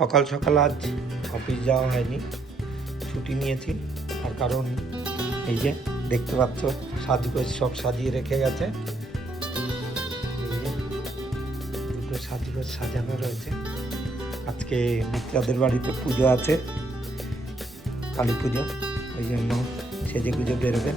সকাল সকাল আজ অফিস যাওয়া হয়নি, ছুটি নিয়েছি। তার কারণ এই যে দেখতে পাচ্ছ সাজগোজ সব সাজিয়ে রেখে গেছে। এই যে দুটো সাজগোজ সাজানো রয়েছে। আজকে মিত্রাদের বাড়িতে পুজো আছে, কালী পুজো, ওই জন্য সেজে গুজে বেরোবে।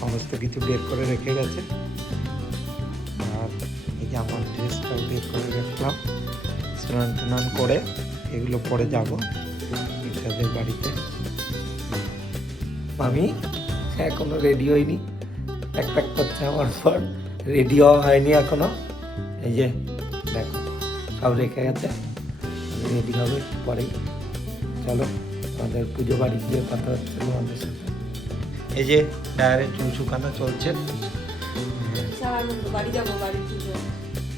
সমস্ত কিছু বের করে রেখে গেছে। আর এই যে আমার ড্রেসটাও বের করে রাখলাম। স্নান টান করে এগুলো পরে যাব মিত্রাদের বাড়িতে। আমি এখনো রেডি হইনি, প্যাক প্যাক করছে আমার পর, রেডি হওয়া হয়নি এখনো। এই যে দেখো সব রেখে গেছে, রেডি হবে পরেই। চলো আমাদের পুজো বাড়ি গিয়ে কথা হচ্ছে আমাদের সাথে। এই যে ডায়ারে চুল শুকানো চলছে।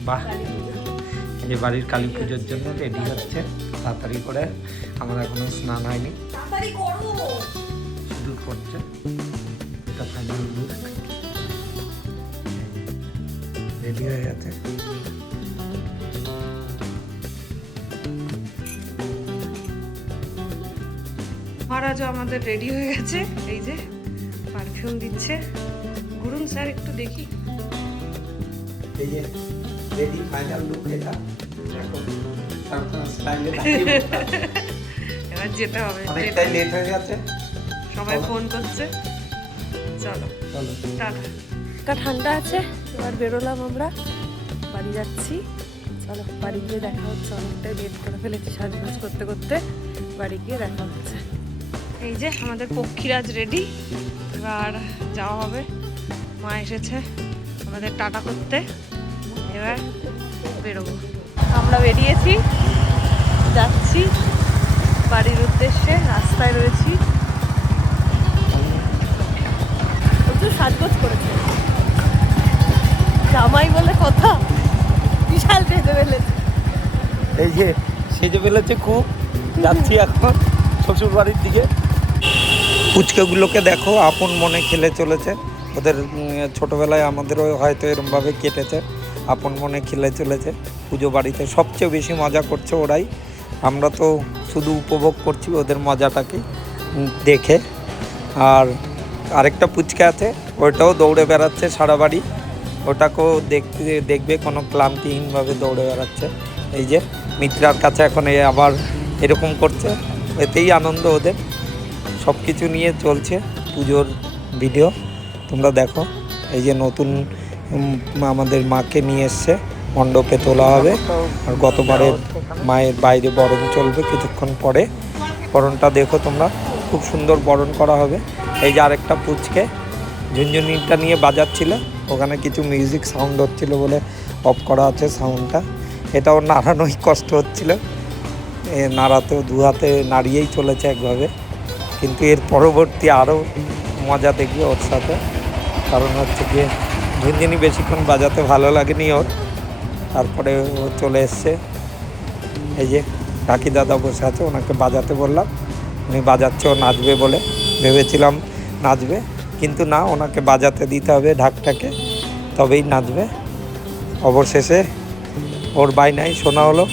বাহ, এই যে বাড়ির কালী পুজোর জন্য রেডি হচ্ছে তাড়াতাড়ি করে। আমার এখনো স্নান হয়নি, শুধু করছে। এটা ফাইনাল লুক, রেডি হয়ে গেছে। মহারাজও আমাদের রেডি হয়ে গেছে। এই যে পারফিউম দিচ্ছে। ঘুরুন স্যার একটু দেখি। এই যে রেডি ফাইনাল লুক এটা। দেখো তারপর স্টাইলে এবার যেতে হবে, অনেকটাই লেট হয়ে গেছে, সবাই ফোন করছে। চলো চলো টাটা। ঠান্ডা আছে, এবার বেরোলাম আমরা, বাড়ি যাচ্ছি। চলো বাড়ি গিয়ে দেখা হচ্ছে। অনেকটাই লেট করে ফেলেছি সাজগোজ করতে করতে, বাড়ি গিয়ে দেখা হচ্ছে। এই যে আমাদের পক্ষীরাজ রেডি, এবার যাওয়া হবে। মা এসেছে আমাদের টাটা করতে, এবার বেরোবো। আমরা বেরিয়েছি, যাচ্ছি বাড়ির উদ্দেশ্যে। রাস্তায় রয়েছি, প্রচুর সাজগোজ করেছে জামাই বলে কথা, বিশাল বেঁধে ফেলেছে। এই যে সেজে ফেলেছে খুব। যাচ্ছি এখন শ্বশুর বাড়ির দিকে। পুচকেগুলোকে দেখো আপন মনে খেলে চলেছে। ওদের ছোটোবেলায় আমাদেরও হয়তো এরমভাবে কেটেছে, আপন মনে খেলে চলেছে। পুজো বাড়িতে সবচেয়ে বেশি মজা করছে ওরাই, আমরা তো শুধু উপভোগ করছি ওদের মজাটাকে দেখে। আর আরেকটা পুচকে আছে, ওটাও দৌড়ে বেড়াচ্ছে সারা বাড়ি। ওটাকেও দেখবে কোনো ক্লান্তিহীনভাবে দৌড়ে বেড়াচ্ছে। এই যে মিত্রার কাছে এখন আবার এরকম করছে, এতেই আনন্দ ওদের। সব কিছু নিয়ে চলছে পুজোর ভিডিও, তোমরা দেখো। এই যে নতুন আমাদের মাকে নিয়ে এসছে, মণ্ডপে তোলা হবে। আর গতবারের মায়ের বাইরে বরণ চলবে কিছুক্ষণ পরে। বরণটা দেখো তোমরা, খুব সুন্দর বরণ করা হবে। এই যে আরেকটা পুচকে ঝুনঝুনিটা নিয়ে বাজাচ্ছিল, ওখানে কিছু মিউজিক সাউন্ড হচ্ছিল বলে অফ করা আছে সাউন্ডটা। এটাও নাড়ানোই কষ্ট হচ্ছিল, নাড়াতেও দু হাতে নাড়িয়েই চলেছে একভাবে। কিন্তু এর পরবর্তী আরও মজা দেখবে ওর সাথে। কারণ হচ্ছে গিয়ে ঝুনঝুনি বেশিক্ষণ বাজাতে ভালো লাগেনি ওর, তারপরে ও চলে এসছে। এই যে কাকি দাদা বসে আছে, ওনাকে বাজাতে বললাম, উনি বাজাচ্ছে। ও নাচবে বলে ভেবেছিলাম নাচবে, কিন্তু না, ওনাকে বাজাতে দিতে হবে ঢাকটাকে, তবেই নাচবে। অবশেষে ওর বায়নাই শোনা হলো,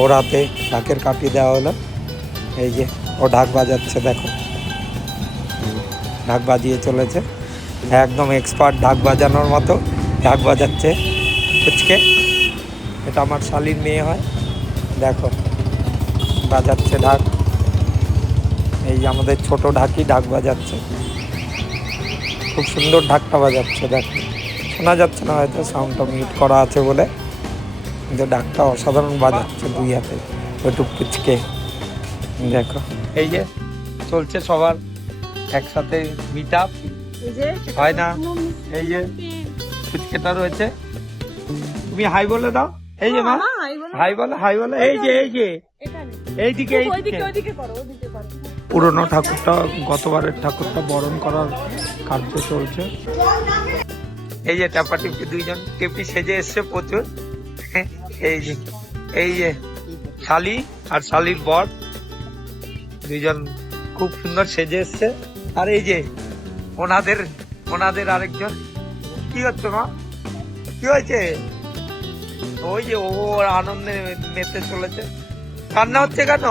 ওর হাতে ঢাকের কাঠি দেওয়া হলো। এই যে ও ঢাক বাজাচ্ছে, দেখো ঢাক বাজিয়ে চলেছে, একদম এক্সপার্ট ঢাক বাজানোর মতো ঢাক বাজাচ্ছে পুচকে। এটা আমার শালীর মেয়ে হয়, দেখো বাজাচ্ছে ঢাক। এই যে আমাদের ছোট ঢাকি ঢাক বাজাচ্ছে, খুব সুন্দর ঢাকটা বাজাচ্ছে। দেখো শোনা যাচ্ছে না হয়তো, সাউন্ডটা মিউট করা আছে বলে, কিন্তু ঢাকটা অসাধারণ বাজাচ্ছে দুই হাতে ওইটু পুচকে। দেখো এই যে চলছে সবার একসাথে মিট আপ, হয় না? এই যে পুচকেটা রয়েছে, তুমি হাই বলে দাও। এই যে মা হাই বলে, হাই বলে। এই যে এইদিকে পুরনো ঠাকুরটা, গতবারের ঠাকুরটা বরণ করার কার্য চলছে। এই যে ট্যাপা টিপি দুইজন টেপি সেজে এসছে প্রচুর। এই যে শালি আর শালির বর দুইজন খুব সুন্দর সেজে এসছে। আর এই যে ওনাদের আরেকজন। কি হচ্ছে মা, কি হয়েছে? ওই যে ও আনন্দে মেতে চলেছে। কান্না হচ্ছে কেন?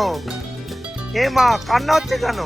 এ মা, কান্না হচ্ছে কেন?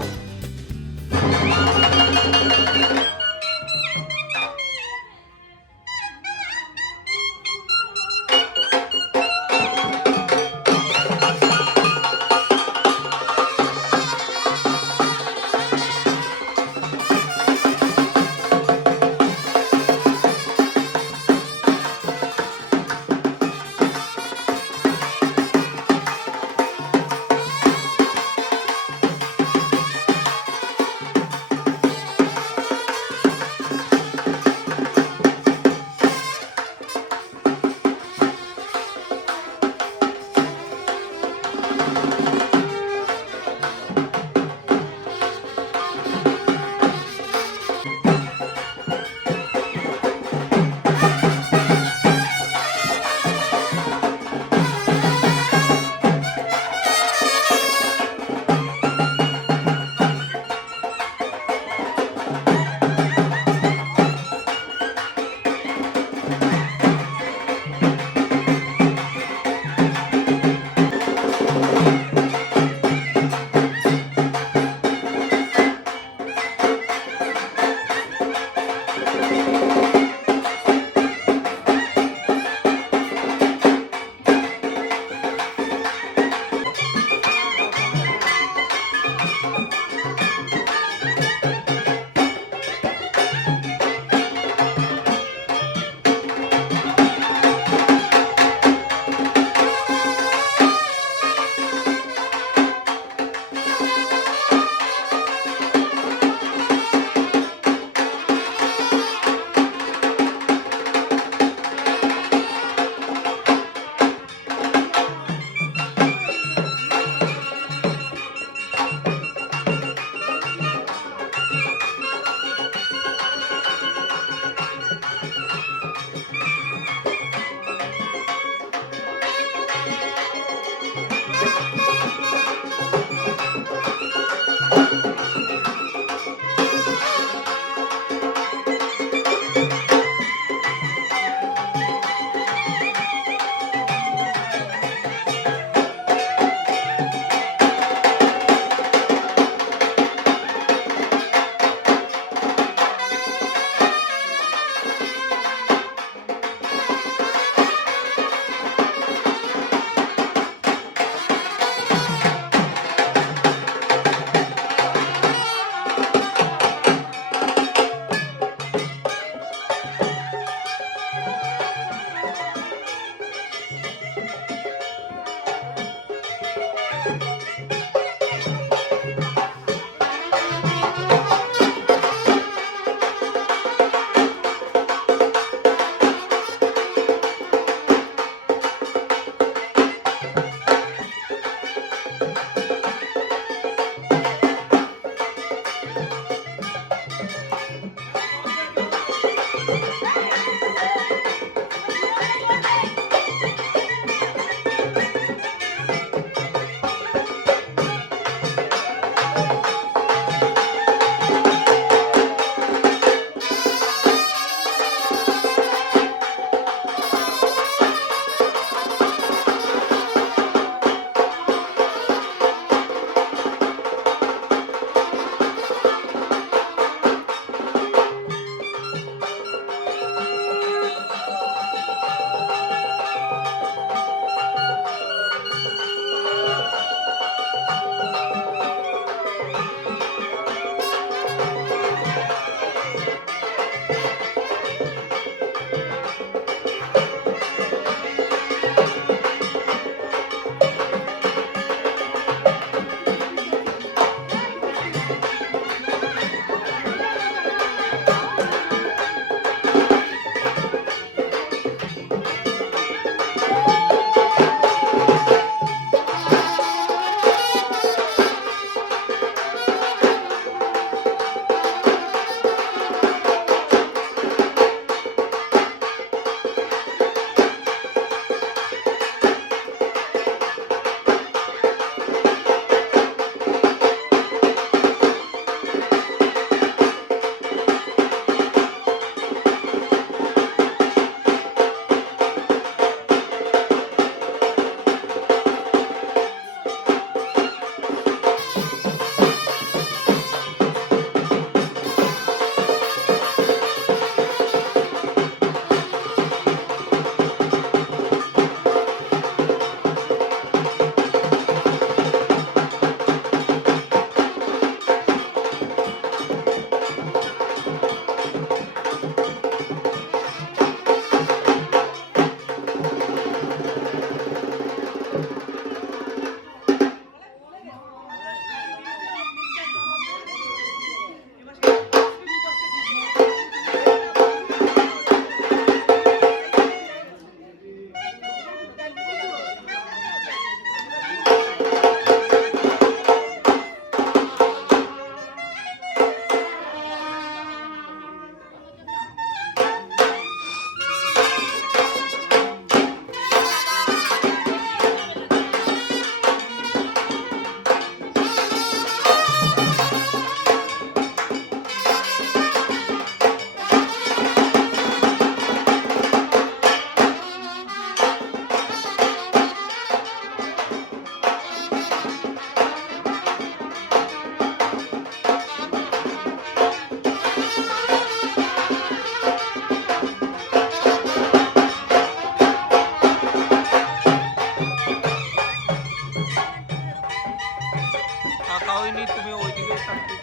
দেখা হয়নি, তুমি ওইদিকে থাকতে।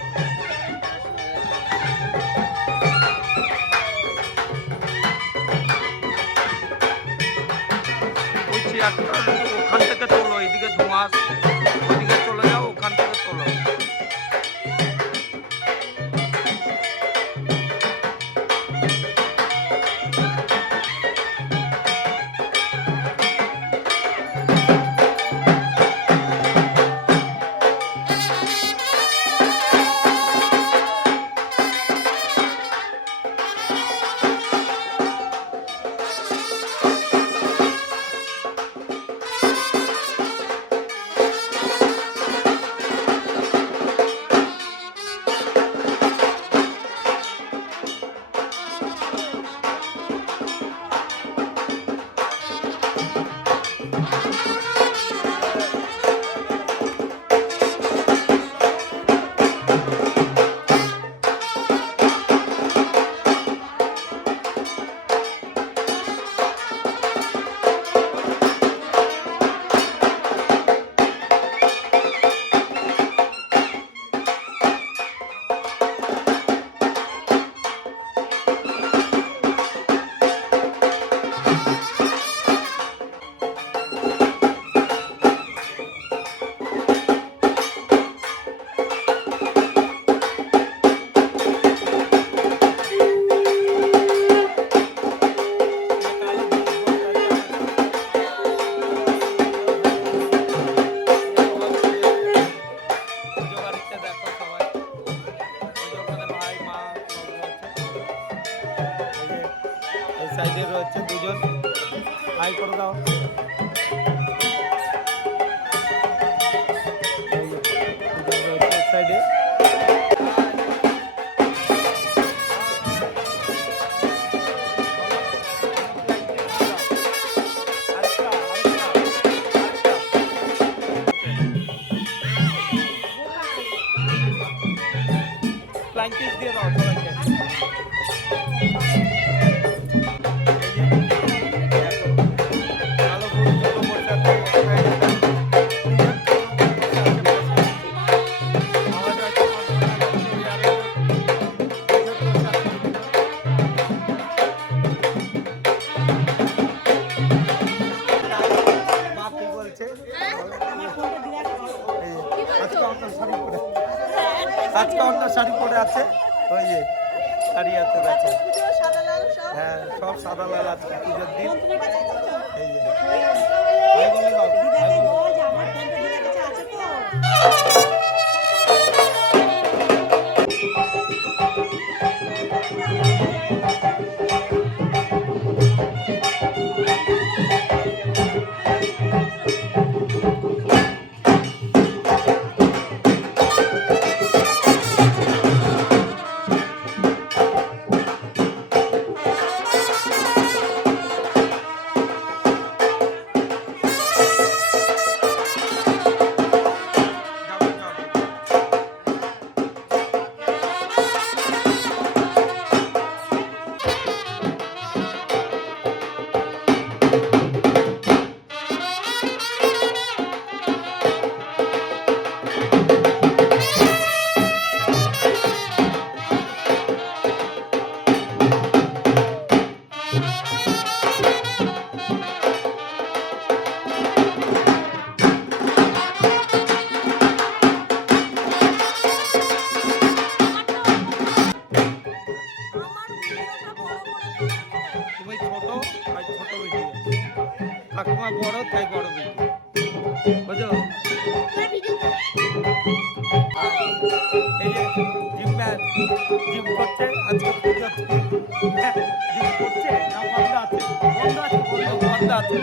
ওই চেয়ারটা ওখান থেকে তোলো, এইদিকে ধোঁয়া আসছে, ওইদিকে চলে যাও, ওখান থেকে তোলো। সাইডে রয়েছে দুজন, হাই করে দাও। সাইডে ব্ল্যাঙ্কেট দিয়ে দাও সবাইকে। আজকে অন্য শাড়ি পরে আছে, ওই যে শাড়ি আছে দেখো। হ্যাঁ, সব সাদা লাল আজকে পুজোর দিন। এই যে ঠাকুমা বড় তাই বড় বুঝো। এই যে জিম ম্যান জিম করছে আজকে পুজো, জিম করছে না বন্ধ আছে? বন্ধ আছে, বন্ধ আছে।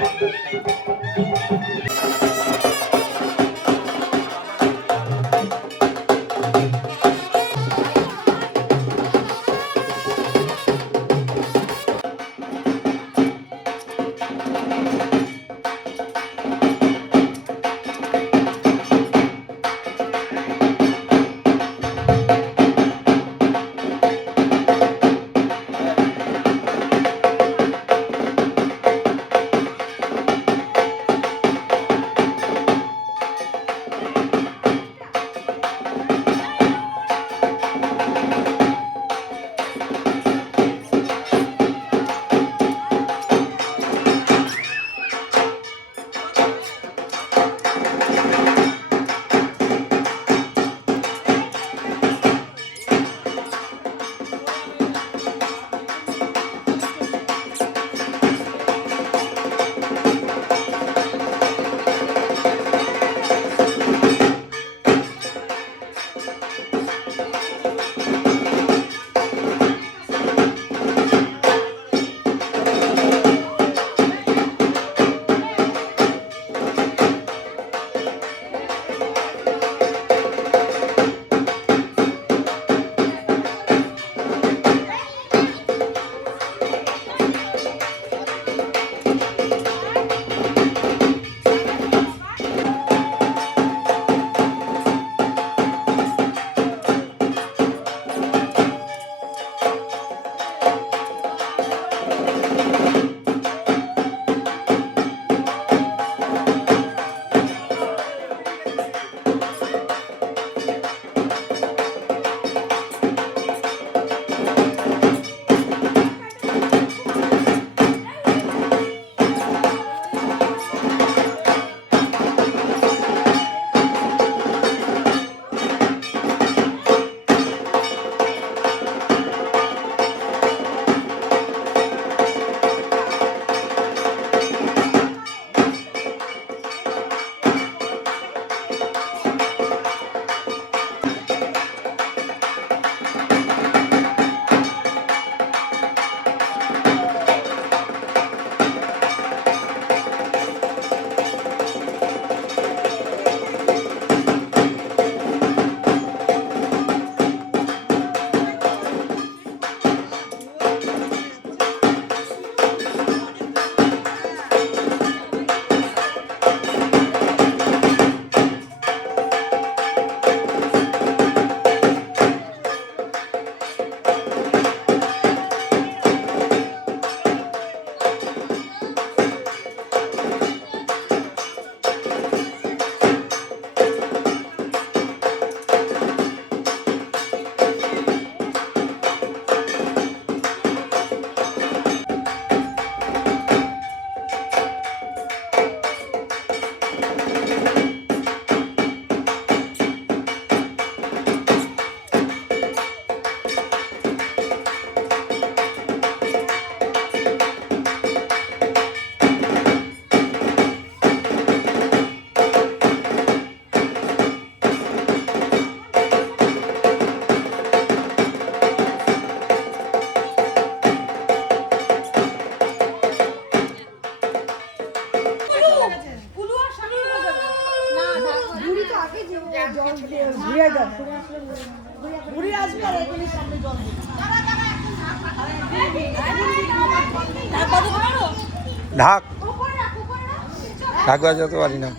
ঢাক ঢাক বাজাতে পারি না।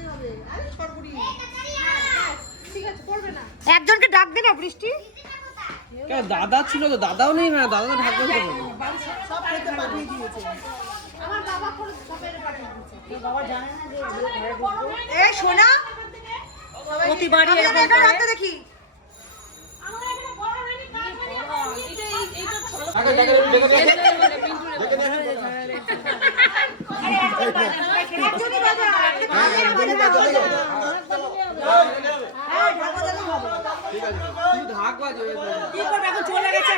একজনকে ডাক দে না বৃষ্টি। দাদা ছিল তো, দাদাও নেই না, দাদা তো ঢাক বাজাতে পারবে। এ সোনা প্রতিবারই এরকম করে দেখি। ঢাক বাজাবে কি করবে এখন চলে গেছে।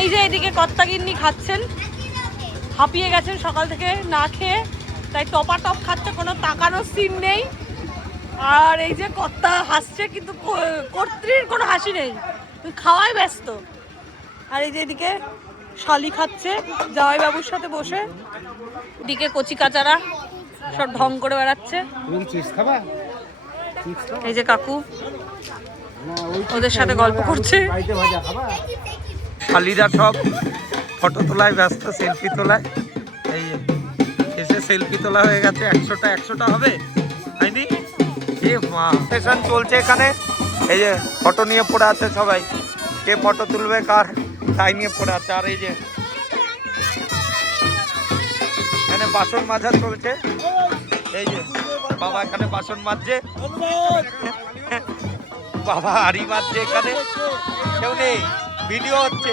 এই যে এদিকে কর্তাগিন্নি খাচ্ছেন, হাঁপিয়ে গেছেন সকাল থেকে না খেয়ে, তাই টপা টপ খাচ্ছে, কোনো তাকানোর সিন নেই। আর এই যে কর্তা হাসছে কিন্তু কর্ত্রীর কোনো হাসি নেই, খাওয়াই ব্যস্ত। আর এই যে এদিকে শালি খাচ্ছে জামাইবাবুর সাথে বসে, এদিকে কচি কাচারা সব ঢং করে বেড়াচ্ছে। এই যে কাকু ওদের সাথে গল্প করছে। শালিরা সব ফটো তোলায় ব্যস্ত, সেলফি তোলায়। এই এসে সেলফি তোলা হয়ে গেছে। 100টা হবে হয়নি? এ মা, সেশন চলছে এখানে। এই যে ফটো নিয়ে পড়ে আছে সবাই, কে ফটো তুলবে কার তাই নিয়ে পড়ে আছে। আর এই যে এখানে বাসন মাজা চলছে। এই যে বাবা এখানে বাসন মাজছে, বাবা হাড়ি মাজছে, এখানে কেউ নেই, ভিডিও হচ্ছে।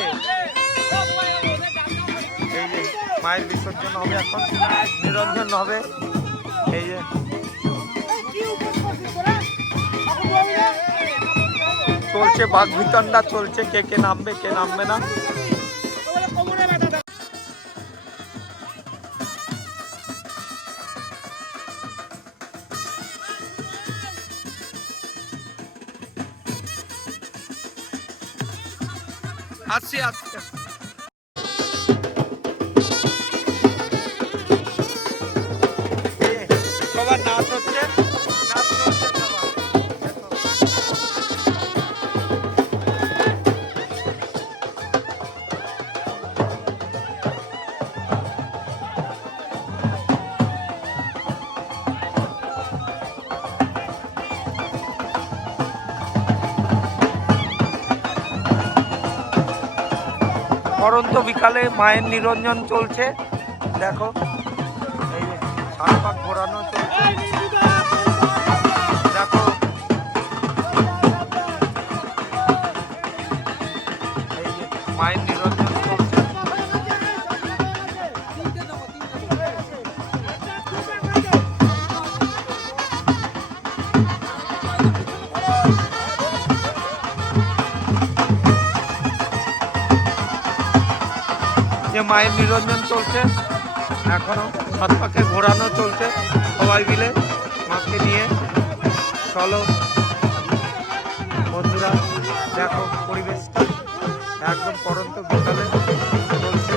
এই যে মায়ের বিসর্জন হবে এখন, নিরঞ্জন হবে। এই যে চলছে বাঘ বিতণ্ডা চলছে, কে কে নামবে কে নামবে না। আসছি আসছি। সবার নাচ হচ্ছে, নাচ হচ্ছে সবার। পরন্ত বিকালে মায়ের নিরঞ্জন চলছে, দেখো। এই যে শালপাক ঘোরানো চলছে, দেখো। এই যে মায়ের নিরঞ্জন চলছে। যে মায়ের নিরঞ্জন চলছে, এখনো সাতপাকে ঘোরানো চলছে, সবাই মিলে মাকে নিয়ে। চলো বন্ধুরা, দেখো পরিবেশটা একদম পরন্ত বিকালে চলছে।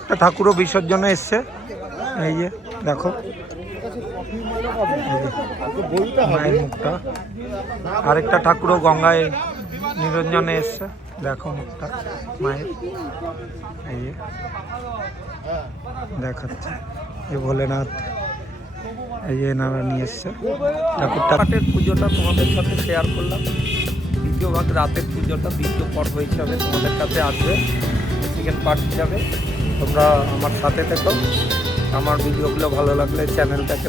একটা ঠাকুরও বিসর্জনে এসছে, এই যে দেখো মায়ের মুখটা। আরেকটা ঠাকুরও গঙ্গায় নিরঞ্জনে এসছে, দেখো মুখটা মায়ের, এই যে দেখাচ্ছে। এই ভোলেনাথ, এই যে এনারা নিয়ে এসছে ঠাকুরটা। পাটের পুজোটা তোমাদের সাথে শেয়ার করলাম। দ্বিতীয় ভাগ রাতের পুজোটা দ্বিতীয় পর্ব হিসাবে তোমাদের কাছে আসবে, সেকেন্ড পার্ট হিসাবে। তোমরা আমার সাথে থেকো। আমার ভিডিওগুলো ভালো লাগলে চ্যানেলটাকে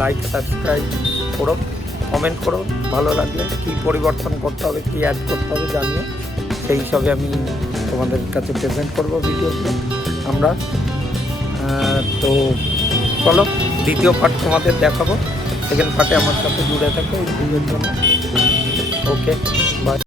লাইক সাবস্ক্রাইব করো, কমেন্ট করো। ভালো লাগলে কী পরিবর্তন করতে হবে, কী অ্যাড করতে হবে জানিও, সেই হিসাবে আমি তোমাদের কাছে প্রেজেন্ট করবো ভিডিওগুলো আমরা। তো চলো দ্বিতীয় পার্ট তোমাদের দেখাবো। সেকেন্ড পার্টে আমার সাথে জুড়ে থাকো এই ভিডিওর জন্য। ওকে, বাই।